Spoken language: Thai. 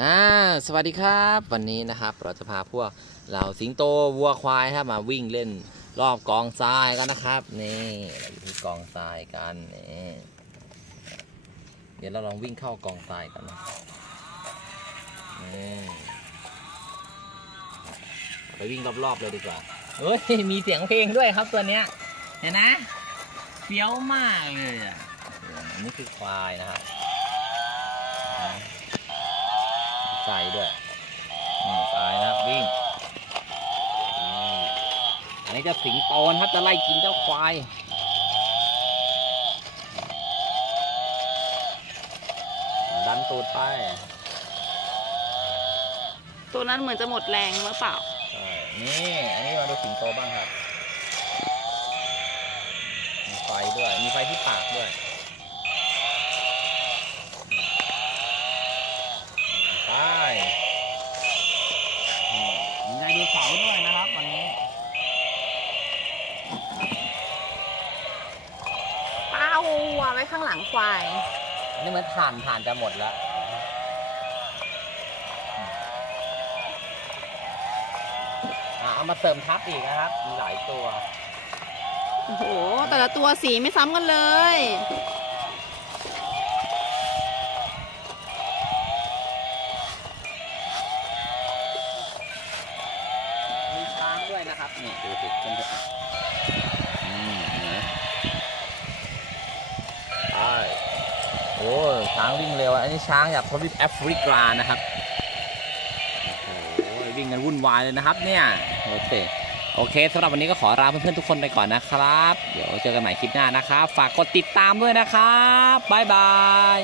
อ่าสวัสดีครับวันนี้นะครับเราจะพาพวกเหล่าสิงโตวัวควายครับมาวิ่งเล่นรอบกองทรายกันนะครับนี่เราอยู่ที่กองทรายกันนี่เดี๋ยวเราลองวิ่งเข้ากองทรายกันนะนี่ไปวิ่งรอบๆเลยดีกว่าเฮ้ยมีเสียงเพลงด้วยครับตัวเนี้ยเห็นนะเฟี้ยวมากเลยอะอันนี้คือควายนะครับ ใส่ด้วยนี่สายนะครับวิ่งอืมอันนี้จะสิงโตนะครับจะไล่กินเจ้าควายดันตูดไป ตัวนั้นเหมือนจะหมดแรงหรือเปล่าใช่นี่อันนี้มาดูสิงโตบ้างครับ มีไฟด้วย มีไฟที่ปากด้วย ไปอืมมีไดโน เสาร์ด้วยนะครับวันนี้ป้าวางไว้ข้างหลังควายอันนี้เหมือนถ่านถ่านจะหมดแล้วอะเอามาเสริมทับอีกนะครับ มีหลายตัว โอ้โห แต่ละตัวสีไม่ซ้ำกันเลย นะครับนี่ดูสิเป็นแบบอืมนะใช่โอ้ยช้างวิ่งเร็วอันนี้ช้างจากทวีปแอฟริกานะครับโอ้วิ่งกันวุ่นวายเลยนะครับ เนี่ยโอเคโอเคสำหรับวันนี้ก็ขอลาเพื่อนๆทุกคนไปก่อนนะครับ เดี๋ยวเจอกันใหม่คลิปหน้านะครับ ฝากกดติดตามด้วยนะครับบ๊ายบาย